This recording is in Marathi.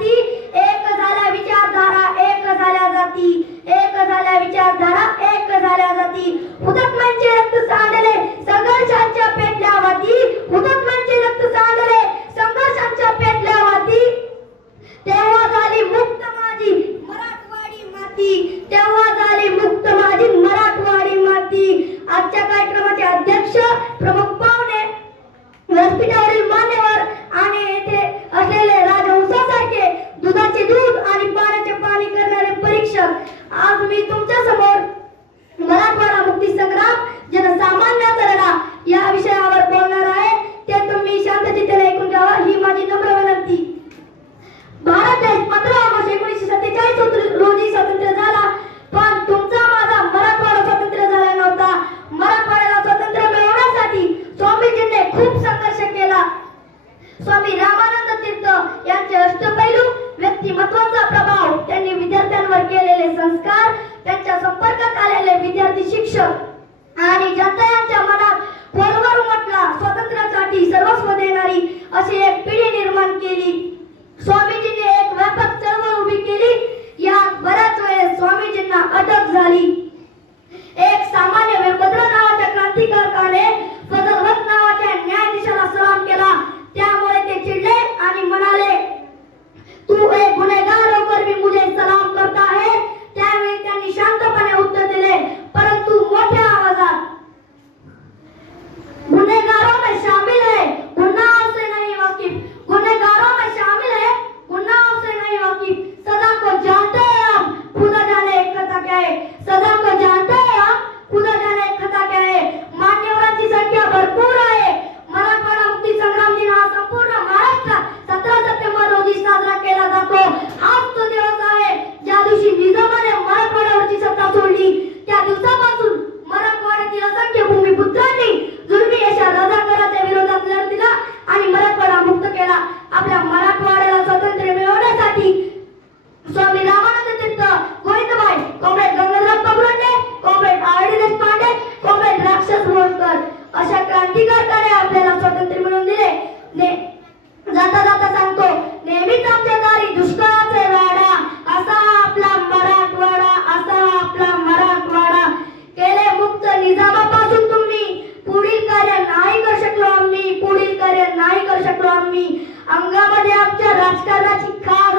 माती, एक झाल्या विचारधारा, एक झाल्या जाती, एक झाल्या विचारधारा, एक झाल्या जाती. हुतात्म्यांचे रक्त सांडले संघर्षांच्या पेटल्या वाती, हुतात्म्यांचे रक्त सांडले संघर्षांच्या पेटल्या वाती. तेव्हा झाली मुक्त माझी मराठवाडी माती, तेव्हा झाली मुक्त माझी मराठवाडी माती. आजच्या कार्यक्रमाचे अध्यक्ष, प्रमुख पाहुणे, व्यासपीठावरील मान्यवर आणि येथे असलेले राजहंसासारखे दुधाचे दूध आणि पाण्याचे पाणी करणारे परीक्षक, आज मी तुमच्या समोर मराठवाडा मुक्ती संग्राम जनसामान्याचा लढा या विषयावर बोलणार आहे. ते तुम्ही शांतचित्ताने ऐकून घ्यावा ही माझी नम्र विनंती. भारत देश 15 ऑगस्ट 1947 रोजी स्वतंत्र झाला, पण तुमचा माझा मराठवाडा स्वतंत्र झाला नव्हता. मराठवाड्याला स्वतंत्र मिळवण्यासाठी स्वामीजींनी खूप संघर्ष केला. स्वामी रामानंद तीर्थ यांचे अष्टपैलू व्यक्तिमत्वाचा प्रभाव, त्यांनी विद्यार्थ्यांवर केलेले संस्कार, त्यांच्या संपर्कात आलेले विद्यार्थी, शिक्षक आणि जनता यांच्या मनात खोलवर उमटला. स्वातंत्र्यासाठी सर्वस्व देणारी अशी एक पिढी निर्माण केली. स्वामीजींनी एक व्यापक चळवळ उभी केली. या बऱ्याच वेळेस स्वामीजींना अटक झाली. एक सामान्य वीरभद्र नावाच्या क्रांतिकारकाने फजलवत नावाच्या न्यायाधीशाला सलाम केला. त्यामुळे ते चिडले आणि म्हणाले, तू एक गुन्हेगार होकर भी मुझे सलाम करता है. त्यावेळी त्यांनी शांतपणे उत्तर दिले, परंतु मोठ्या आवाजात, गुन्हेगारों में शामिल है, गुनाहों से नहीं वाकिफ, गुन्हेगारों में शामिल है, गुनाहों से नहीं वाकिफ. सदा को जानते हैं हम, खुदा जाने एक खता क्या है. सदा को जानते हैं हम, खुदा जाने एक खता क्या है. मान्यवरांची संख्या भरपूर आहे. मराठवाडा मुक्ती संग्राम दिन हा संपूर्ण महाराष्ट्रात 17 सप्टेंबर रोजी साजरा केला जातो. हाच तो दिवस आहे ज्या दिवशी निजामाने मराठवाड्यावरची सत्ता सोडली. त्या दिवसापासून मराठवाड्यातील असंख्य भूमिपुत्रांनी जुलमी अशा रजाकाराच्या विरोधात लढा दिला आणि मराठवाडा मुक्त केला. आपल्या मराठवाड्याला स्वातंत्र्य मिळवण्यासाठी Swami Ramanand Tirth, Govindbhai, comrade Gangadharappa Burande, comrade R D Deshpande, comrade राक्षस बोरकर अशा क्रांतिकारकाने आपल्याला स्वातंत्र्य मिळवून दिले. जाता जाता सांगतो, नेहमीच आमच्या दारी दुष्काळाचे वाडा, असा आपला मराठवाडा, असा आपला मराठवाडा. केले मुक्त निजामापासून तुम्ही, पुढील कार्य नाही करू शकलो आम्ही, पुढील कार्य नाही करू शकलो आम्ही. अंगामध्ये आमच्या राजकारणाची खाज